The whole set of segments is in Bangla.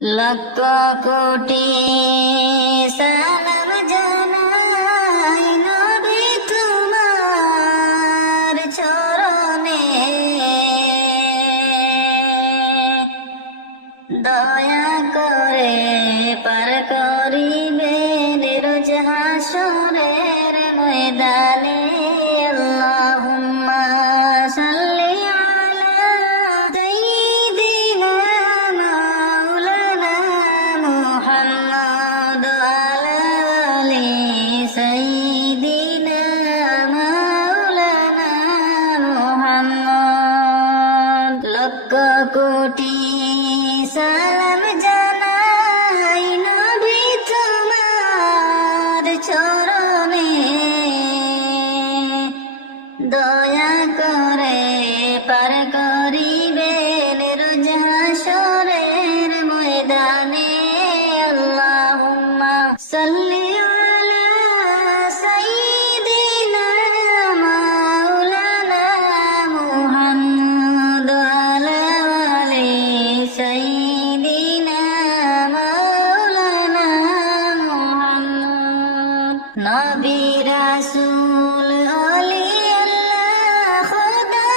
লক্ষ কোটি সা নবী রাসূল আলী আল্লাহ খোদা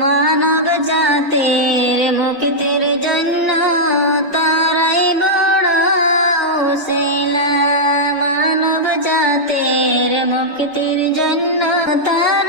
মানব জাতির মুক্তির জন্য তারাই বড় উসিলা। মানব জাতির মুক্তির জন্য তার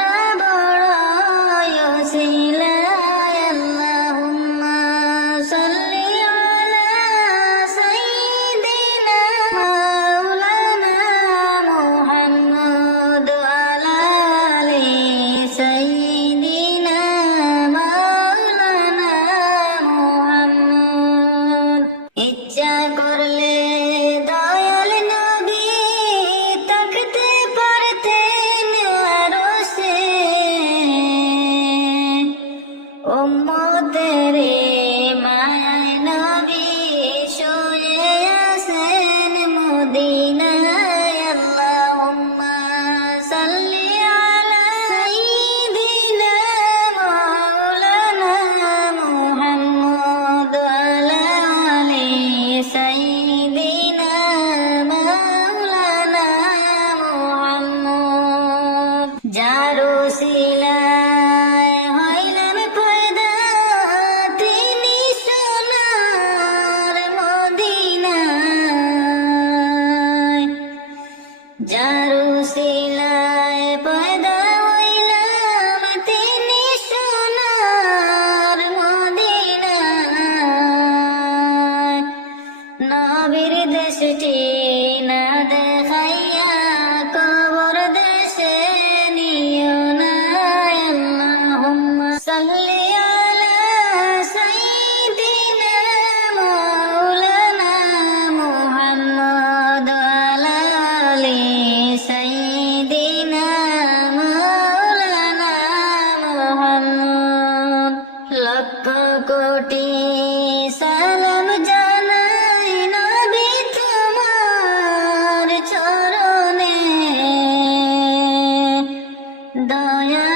যারো শিলায় হইলাম পয়দা তিনি সোনার মদিনায়। যারো শিলায় দয়া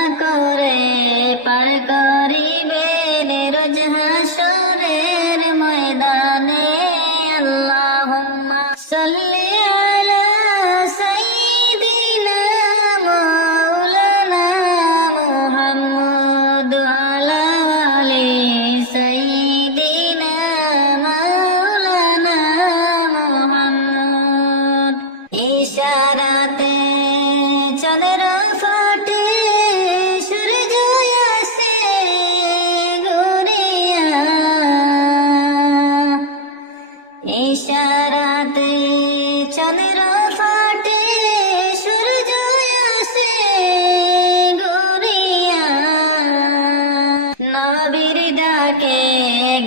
ডাকে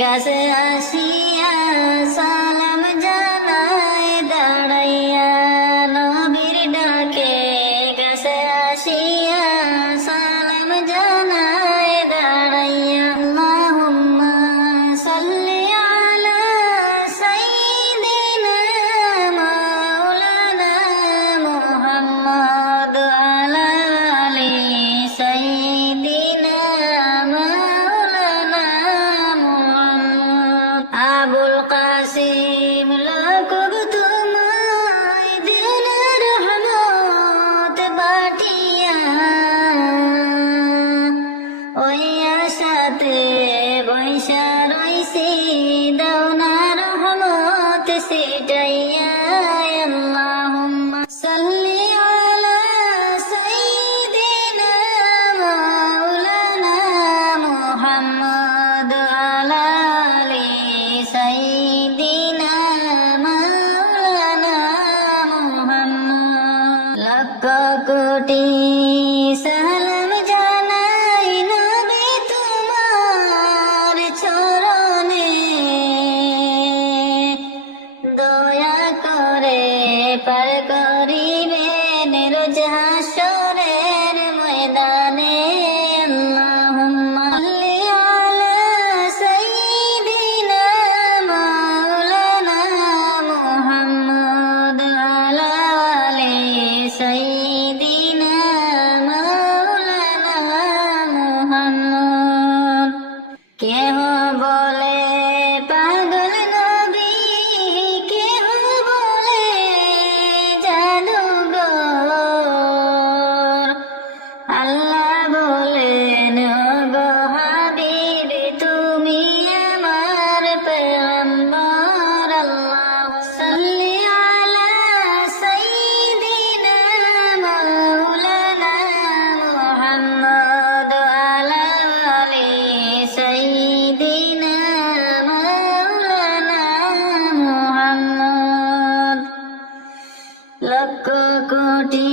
গাছে আসি see. লক্ষ কোটি